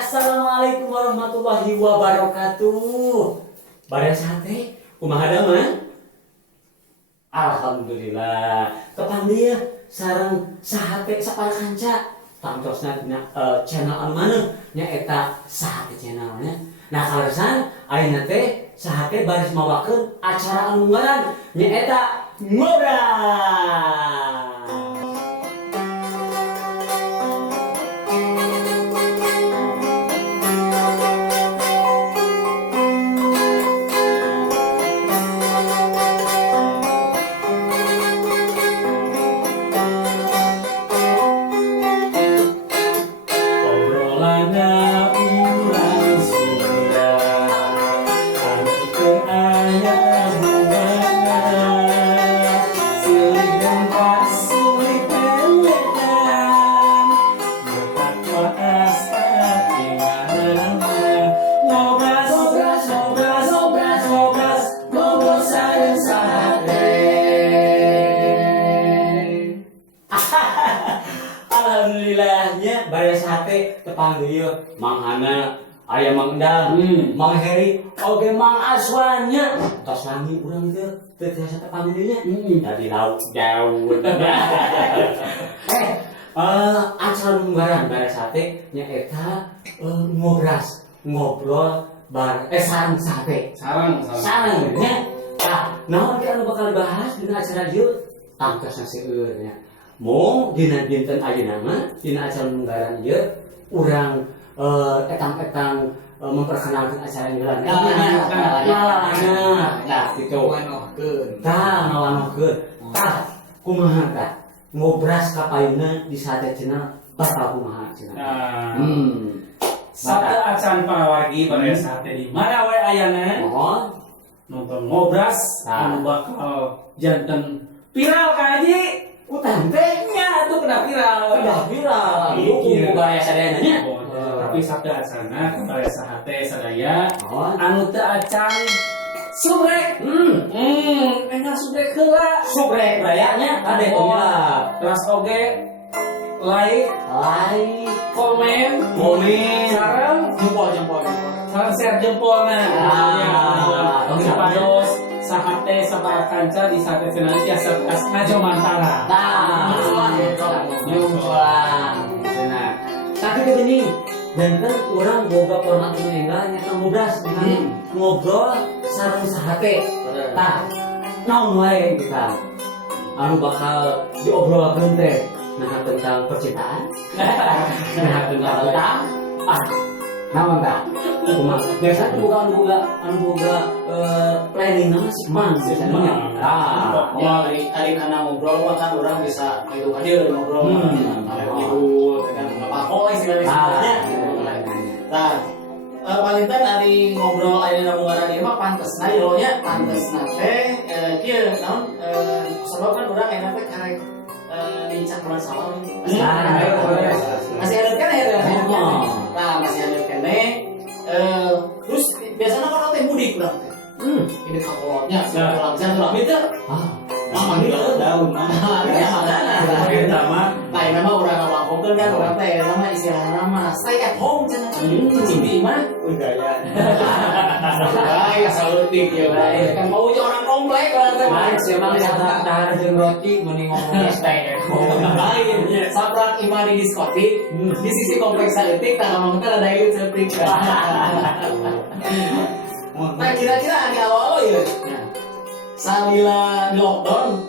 Assalamualaikum warahmatullahi wabarakatuh. Bade sate, kumaha mah? Alhamdulillah. Kapan dia sareng sate sapalakanca. Tangtosna dina channel anu maneh nya eta sate channelnya. Nah kalesan ayeuna teh sate baris mawakeun acara anu ngaran nya eta ngobras. Alhamdulillahnya bade sate tepang dieu Mang Hana aya Mang Endang, Mang Heri oge Mang Aswannya tos lami urang teh tiasa tepang dieu nya tadi lauk daun. Acara munggaran bade sate nya eta ngobras ngobrol sareng sate sareng nya. Naon anu bakal dibahas dina acara ieu tangtosna seueur nya. Mung dina dinten ayeuna mah dina acara munggaran ieu urang etang-etang memperkenalkan acara ieu lah. Nah, kitu. Ngawanohkeun. Kumaha tah? Ngobras ka payuna di sate cenah bakal kumaha cenah. Sate acan pawargi bade sate di mana we ayana? Nonton ngobras anu bakal janten viral ka Haji. Utang teh Nya tuh kena viral. Dukung baya sadayana nya. Tapi sabda acana bade sate sadaya anu teu acan subrek. Enggak subrek heula. Subrek rayanya kade tongnya. Terus oge like, komen, sareng jempol. sareng share jempolna. Sapados sahate sabarakanca di sate cenah tiasa kasna Jomantara. Nyumpang. Cenah. Tapi begini, janten urang boga format meninggal nya ngobras dengan ngobrol sareng sahate. Tah, naon wae kita anu bakal diobrolkeun teh. Nah tentang percintaan. Nah tentang naon tah? Biasa anu boga planning nama si Mang biasanya. Ari kana ngobrol mah kan urang bisa kitu hadir ngobrol. Kitu tekan apa istilahnya. Nah, palinten ari ngobrol ayeuna munggaran ieu mah pantesna yo nya pantesna teh kieu naon sebab kan urang enak teh karek lincah bulan sawal. Masih ada kan ya? Nah, masih ada kene. Terus biasanya kan teh mudik urang teh. Ini kakolotnya, pulang itu. Mama itu daun, mama. Kita mah, nah ini mah orang ngawangkokeun kan orang teh nama istilah nama stay at home cenah. Cicing di mah budaya. Ay, salutik ya, kan mau orang komplek orang teh mah. Siapa yang dahar jeung roti mending ngomongnya stay at home. Lain, sabrak imani diskotik di sisi kompleks saeutik tah ngomong teh ada ieu saeutik. Nah kira-kira hari awal ya, salila di lockdown,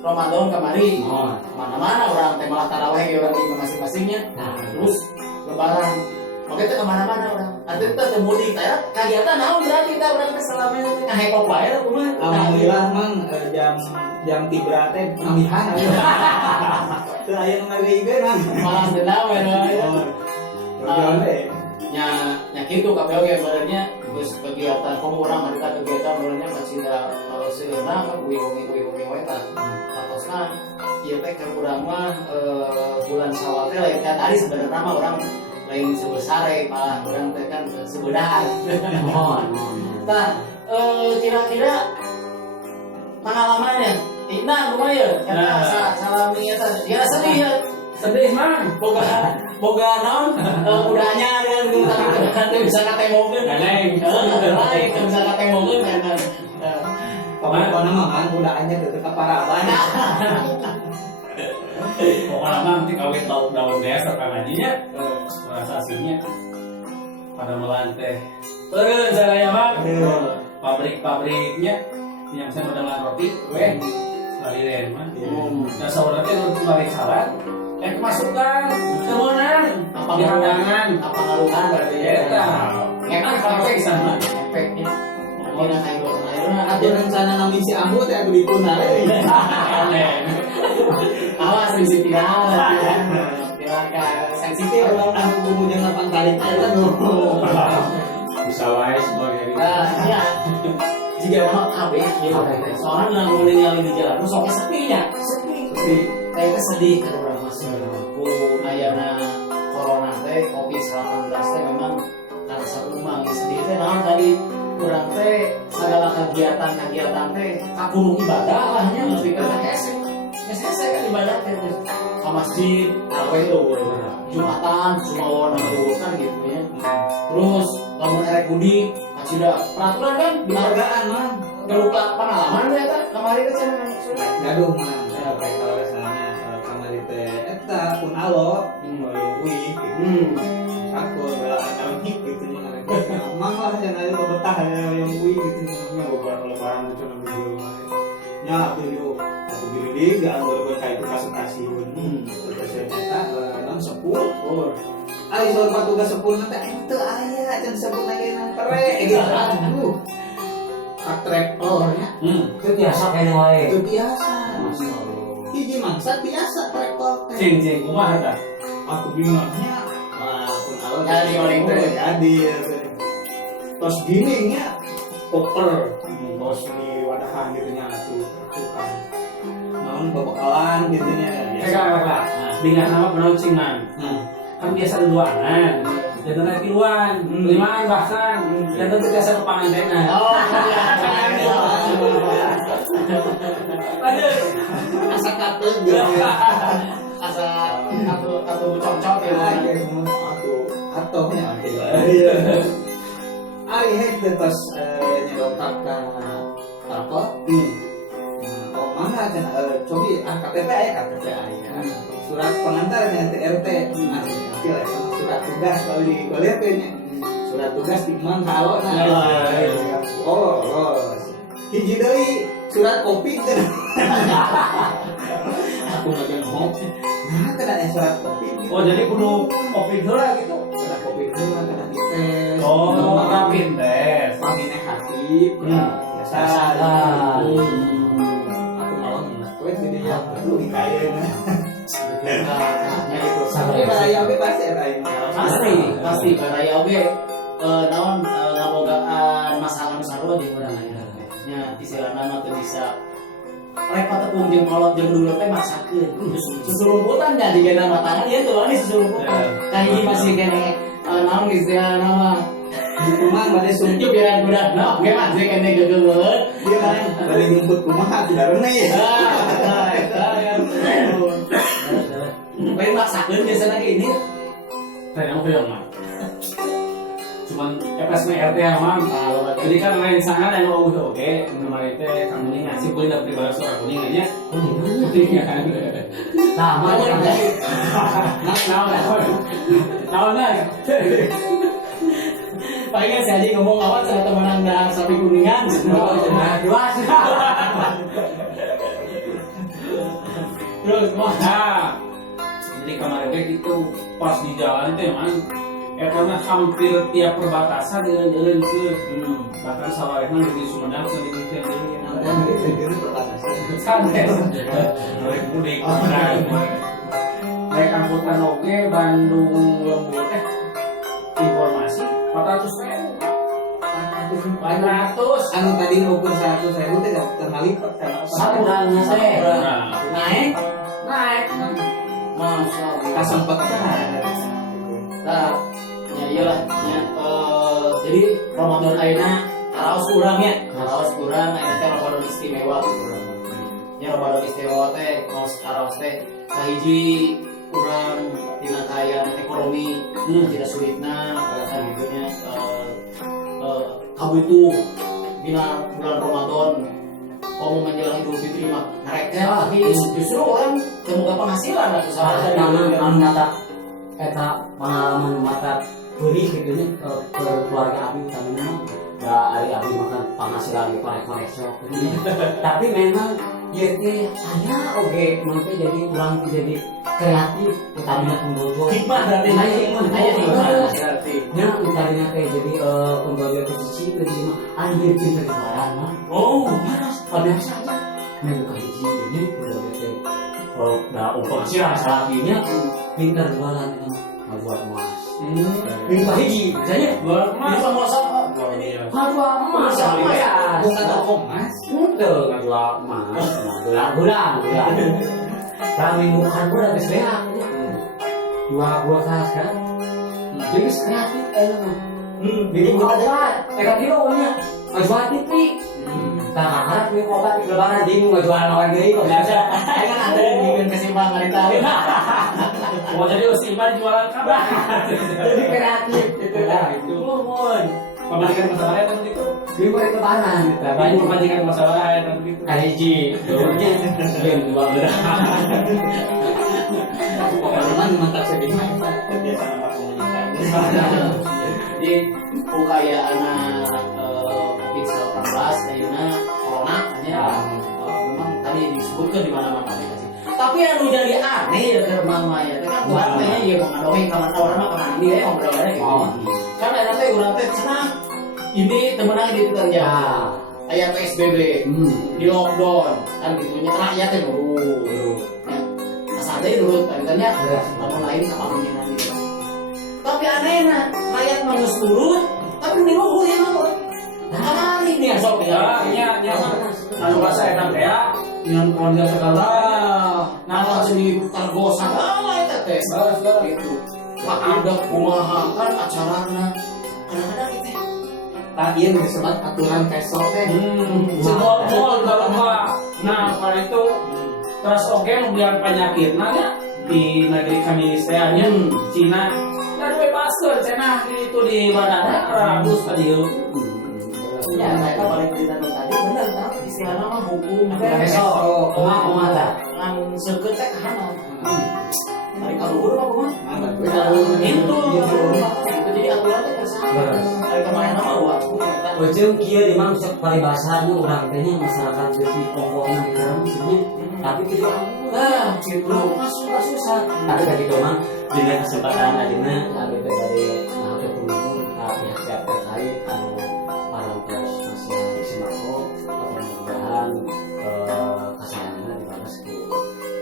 Ramadan kemari, mana-mana orang teh malah taraweh ke orang di masing-masingnya, terus lebaran, makanya teh kemana-mana orang, artinya teh teu mudik, teh kegiatan naon berarti kita orang teh selama ini ngahekok bae lah kumaha. Alhamdulillah mang jam 3 teh pamihan. Teu aya nu ngageuyeun mang. Malah dendam we. Nya kitu kabeh oge benernya geus kegiatan komo urang harita kegiatan benernya masih da seueurna kan uwi-uwi wae tah. Atosna ieu teh keur urang mah bulan Syawal teh lain kan tadi sebenarnya mah urang lain sebesare malah urang teh kan sebeudaan. Tah kira-kira pengalamannya Ina kumaha ya? Salami eta. Dia sedih ya. sedih mang. boga naon udahnya kan tapi bisa katemokeun Neneng. lain bisa katemokeun kan Pokoknya mah kan godaannya teu kaparaban. Pokoknya nanti kawin daun desa kan ajinya. Rasasinya pada melantai. Terus caranya mang. Pabrik-pabriknya yang saya mendengar roti, sekali mah. Dan saudara itu balik salat, masukkan kemonan, dihadangan, apa ngaluhan berarti ya ngepek pakai sana, efeknya mungkin akhirnya Ada rencana nami si Ambu teh adu dipun tare. awas misi viral sensitif Orang aku kemudian lapan tarik eta no. bisa wae sebagai ya jika mau KB gitu soalnya nggak mau ninggalin di jalan terus oke sepinya sepi kayak sedih kan orang masih aku ayana corona teh COVID-19 teh memang kata satu rumah sedih teh nah tadi kurang teh segala kegiatan teh kakurung ibadah lahnya lebih ke hese kan ibadah teh ke masjid apa itu Jumatan cuma warna kan gitu ya terus kamu erek budi tidak peraturan kan Hargaan mah. nggak lupa pengalaman ya kan kemarin kan saya Gaduh mah. Kayak kalau rasanya kamari teh eta pun alo wih gitu. Aku bela analik gitu nya. Mang lah cenah aya betah yang wih gitu nya beberapa lebaran itu nang video. Nya video atau video di gak anggur kayak itu kasutasiun. Terus eta non sepur. Ari soal patugas sepur nanti itu aya can sepur lagi nang tere gitu. Aduh. Traktornya Itu biasa kayaknya wae. itu biasa. Hiji mangsa biasa traktor teh. cing kumaha tah Aku bingungnya pun awal Jadi orang teh. jadi tos giningnya koper tos di wadahan gitu nya atuh kan. Naon babakalan gitu nya. kakak dengan nama penaucing man kan biasa duaan dan nanti luan limaan bahkan dan nanti biasa pengantenan aduh Asa kateu gitu. asa atau cocok ya Atohnya Ari hek tos nyedokap ka traktor. Oh mana kan cobi KTP aya surat pengantar nya TRT nanti lah surat tugas kalau di KTP nya surat tugas di mang halo hiji deui surat kopi teh aku ngajen hop nah kena surat kopi oh jadi kudu covid heula gitu surat kopi itu kena dites oh rapid test pagi negatif biasa aku mau wes jadi ya perlu dikain tapi baraya oke pasti ada ini pasti baraya oke naon ngabogaan masalah sarua jeung urang nya istilahna mah teu bisa repot tepung jeung kolot jeung dulu teh maksakeun susurumputan jadi kena matangan ieu tuh ani susurumputan kayak masih kene naon istilahna mah kumaha bade sungguh Yuk biar udah, nah, oke mas, saya kena gegelan. dia kan bade ngumput kumaha tidak rene ya Baik maksakeun biasanya kayak ini. saya yang film mah cuman FSM RT mah jadi kan lain sangat yang mau oke kemarin teh kang kuning ngasih poin dari balas suara kuning aja kuning kan Lama kan. nah Palingan si Adi ngomong awal saya temenan dah sapi kuningan. Terus nah jadi kemarin teh itu pas di jalan teh man karena hampir tiap perbatasan jalan ke bahkan sawarehna di Sumedang ke di santai naik mudik naik angkutan oge Bandung Lembur informasi 400.000 anu tadi ukur 100.000 teh gak terlipat kan Sakurangnya teh. naik, naik masya Allah. kasempet Nah, ya iyalah, ya, jadi Ramadan ayeuna karaos urang ya, karaos urang ayeuna teh Ramadan istimewa. Ya Ramadan istimewa teh kaos karaos teh kahiji kurang tina kaya ekonomi tidak sulitna kan gitunya kabutuh dina bulan Ramadan kamu menjelang Idul Fitri mah mereka tapi justru orang kemuka penghasilan atau salah dari mata eta pengalaman mata beri gitu nya ke keluarga abi utamanya ya ari abi makan penghasilan di korek-korek sok gitu. Tapi memang ya teh aya oge mangke jadi urang teh jadi kreatif utamanya pembojo hikmah dari hikmah berarti nya utamanya teh jadi pembojo teh cici teh jadi mah anjir cinta kebaran mah oh pada saja membuka hiji ini udah bete nah penghasilan salahnya pintar jualan jual emas membuka hiji misalnya Jual ini emas. penguasa jual emas ya bukan toko emas. itu jual emas bulan kami bukan bulan geus beak dua kelas kan jadi kreatif mah bikin obat teka kilo nya jual TV nah harap nih obat di lebaran bingung nggak jual nawan deh kok biasa kan ada yang bikin kesimbangan itu Oh jadi Usiman jualan kabar. jadi kreatif gitu lah itu mohon Pemajikan masalah ya tadi itu. di balik lebaran gitu Banyak pemajikan masalah ya tadi itu. hiji dulunya game dua belas Pengalaman mantap sedih mah kebiasaan apa komunikasi. jadi kayak anak COVID-19 ayeuna corona hanya memang tadi disebutkan di mana-mana aplikasi. Tapi anu jadi aneh ya ke mama ya kan buat teh ya mau ngadongeng kamar orang mah kana dia yang ngobrol gitu. Karena ada teh urang teh cenah ini temenang di kerja. Aya PSBB, di lockdown kan gitunya rakyat teh nurut. Asal teh nurut tanya namun lain sama pimpinan gitu. Tapi anehna rakyat mah geus nurut tapi di luhur ya mah. Nah, ini ya sok ya. Ya, anu bahasa enak ya. Yang keluarga sekarang. Nah, langsung di targosan. Eta teh. Gitu. Pak ada kumaha kan acarana. Kadang-kadang itu Tak ieu disebut aturan pesok teh. Sebuah mall kalau nah kalau itu terus oke membiar penyakitnya ya di negeri kami istilahnya Cina nggak bebaskan Cina itu di bandara ragus tadi ya mereka balik cerita tadi bener kan istilah nama hukum besok mata kan seukeut teh kahana. Ari kaluhur mah kumaha? Itu jadi aturan teh kersana. Ari kemarin mah buat Ujung kia di mana sok paribasanya orang tanya masyarakat jadi pokoknya di dalam sini tapi tidak nah gitu susah tapi tadi teman dengan kesempatan adina ada dari nah ketemu pihak-pihak terkait anu para pos masih sembako atau mudah-mudahan kesayangan dibalas ke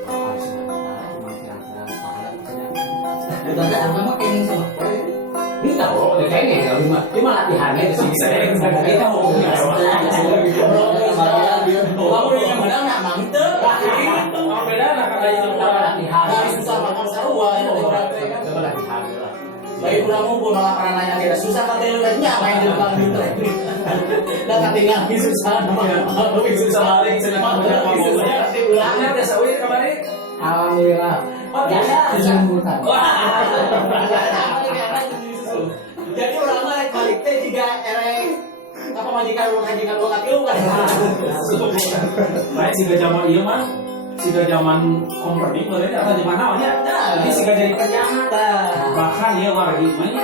harus kita memang kira-kira pahala misalnya Udah ada apa mah kayaknya sama. ini tahu udah kayaknya nggak lima latihannya di sini kita mau kamu yang menang nggak mantep kalau beda lah kata itu latihan hari susah makan sarua ya coba latihan baik udah ngumpul malah karena nanya kira susah katanya lu nanya main di depan gitu udah ketinggalan susah nama lebih susah balik senang ulangnya biasa ulit kemarin alhamdulillah biasa disambutkan jadi orang mah balik teh juga erek apa majikan lu kaki lu kan baik sih zaman iya mah sih zaman kompernik berarti atau di mana ya ini sih jadi penjahat bahkan ya warga gimana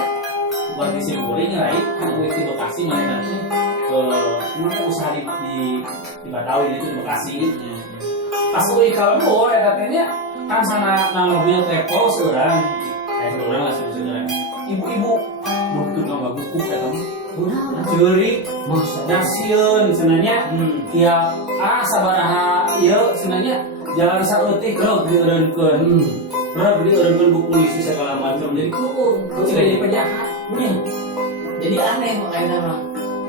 buat disimpulin right kan ulit di Bekasi mana nanti usaha di Batawi itu di Bekasi pas ulit kalau ya katanya kan sana mobil travel seorang kayak seorang lah sebenarnya ibu-ibu begitu nggak buku kan curi nyasieun sebenarnya ya sabaraha ieu sebenarnya jalan saeutik rog dieureunkeun buku polisi segala macam jadi tidak jadi penjahat jadi aneh makanya nama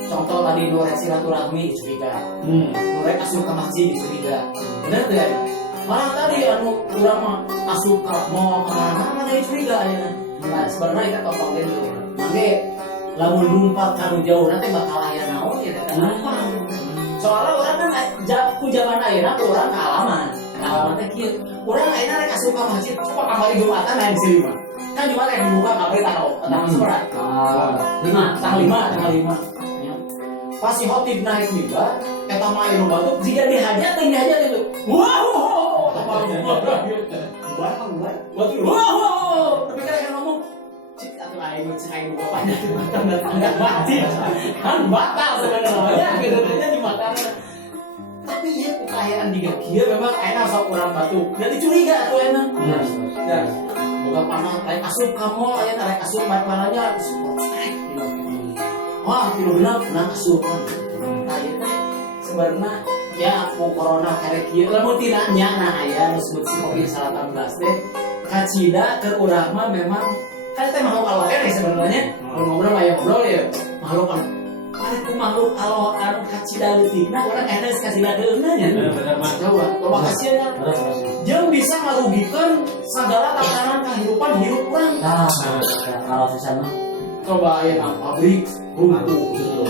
contoh tadi nurek silaturahmi di Suriga nurek asup ke masjid di Suriga bener tuh ya malah tadi anu urang mah asup ke mau kemana dari Suriga ya nah sebenarnya kita topang itu mangge lamun numpat kanu jauh nanti bakal aya naon ya teh soalnya orang kan ku zaman ayeuna tuh orang kealaman Nah, teh kieu. Urang ayeuna rek asup ka masjid, coba kamari Jumatan aya di sini mah. Kan Jumat yang dibuka kabeh tanggal seberapa? Tanggal 5. Ya. Pas si khotib naik mimbar, eta mah anu batuk jika dihajat itu. Wow, wow. Tapi kan ngomong cik atuh aing bapaknya tanda mati. Kan batal sebenarnya bedanya di makanan. Tapi ya kekayaan di kieu memang enak sok urang batuk. Jadi curiga tuh enak. Ya. Bukan panah, rek asup kamu, aya rek asup maranya support strike gitu. Wah, tilu benar asup kan. Nah, ieu teh sebenarnya ya aku corona karek kieu lamun tina nya nah aya nu disebut Covid-19 teh kacida ke urang mah memang kan teh makhluk Allah kan sebenarnya. Kalau ngobrol aya ngobrol ya makhluk kan. Aku makhluk Allah anu kacida leutikna urang enes kacida deulna nya. Benar mah. Coba kasih ya. Jeung bisa merugikan segala tatanan kehidupan hidup orang. Nah, kalau sesama Coba aya nang pabrik runtuh gitu.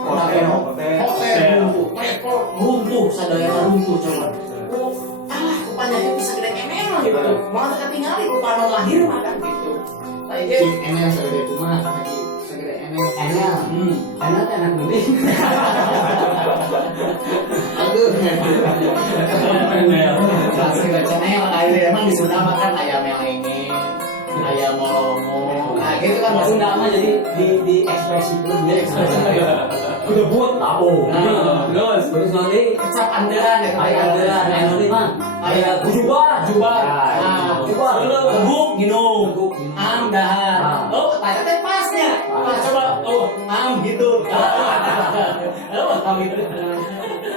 Hotel runtuh, rekor runtuh, sadayana runtuh coba. Ku penyakit bisa gede emel gitu. Malah ketinggalan ku panon lahir makan gitu. Tapi ge Enel segede kumaha kaki segede enel. enel, enel teh anak gede. Aduh. segede channel air emang di Sunda makan ayam melenge, ayam molongo. Nah, gitu kan Mas Sunda mah jadi di ekspresi pun dia ekspresi. Udah buat tahu. Terus nanti kecap anderan ya ayah adalah enel mah ayah bujubar. Nah, teguk gino. Am dahar. Oh, tanya teh pasnya. Nah, coba am gitu.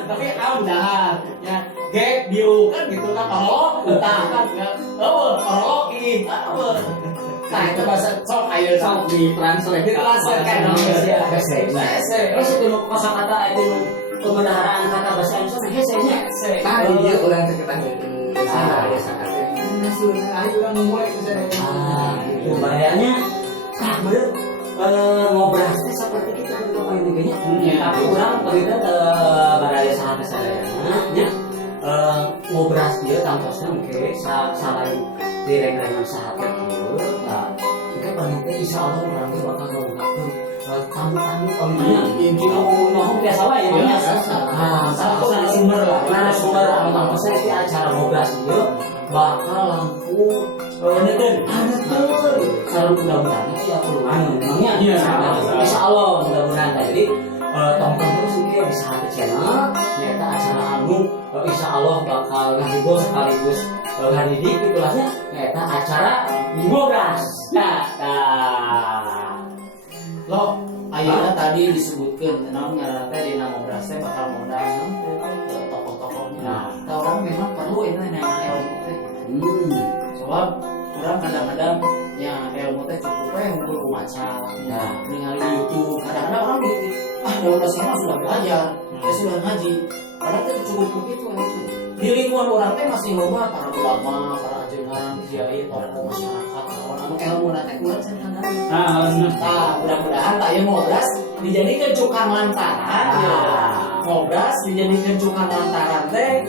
Tapi am dahar. Ya, gek diu kan gitu kan. Oh, utah kan. Oh, ini. Nah, itu bahasa sok ayo Sok di translate. Ditranslate kan Indonesia. Terus itu kosakata itu pembendaharaan kata bahasa Indonesia hesenya. Tadi dia orang terketan dari sana ya sangat. Nasional ayo orang mulai ke sana. Itu bahayanya bener ngobras seperti kita berdua paling tingginya. Tapi orang begitu baraya sahat sadayana ngobras dia tangkosnya mungkin selain direng-rengan sahat itu mungkin paling insya Allah orang itu bakal menggunakan tamu-tamu kalau ngomong biasa lah ya satu narasumber lah narasumber tangkosnya itu acara ngobras itu bakal lampu neten selalu mudah-mudahan itu ya peluang memangnya insya Allah mudah-mudahan jadi tonton terus ini bisa hati channel nyata acara anu insya Allah bakal ngehibur sekaligus ngadidik itulahnya nyata acara ngobras lo ayeuna tadi disebutkan naon ngaranna teh dina ngobras teh bakal ngundang tokoh-tokohnya. Nah, orang memang perlu ini nanya ilmu teh. Sebab orang kadang-kadang ya ilmu teh cukup ngumpul ku maca. Nah, ningali di YouTube. Kadang-kadang orang daun saya sudah belajar, saya sudah ngaji. Padahal teh cukup begitu itu. Di lingkungan orang teh masih loba para ulama, para ajengan, kiai, tokoh masyarakat, anu ilmu teh kurang saya Nah, mudah-mudahan tak ya ngobras dijadikan cukang lantaran ya. Ngobras dijadikan cukang lantaran teh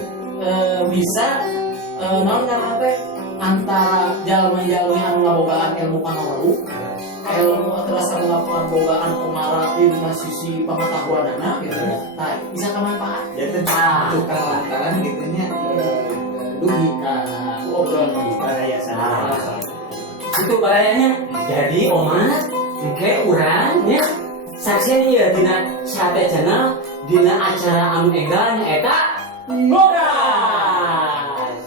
bisa naon ngaranna teh antara jalma-jalma anu ngabogaan ilmu pangawruh ilmu terasa ngabogaan pemarat di sisi pengetahuanana gitu. Nah, bisa kemanfaat. Ya tukang lantaran gitunya dugi obrolan di baraya sana. Itu bahayanya jadi omat mungkin urangnya saksian ya dina sate channel dina acara anu enggalnya eta ngobras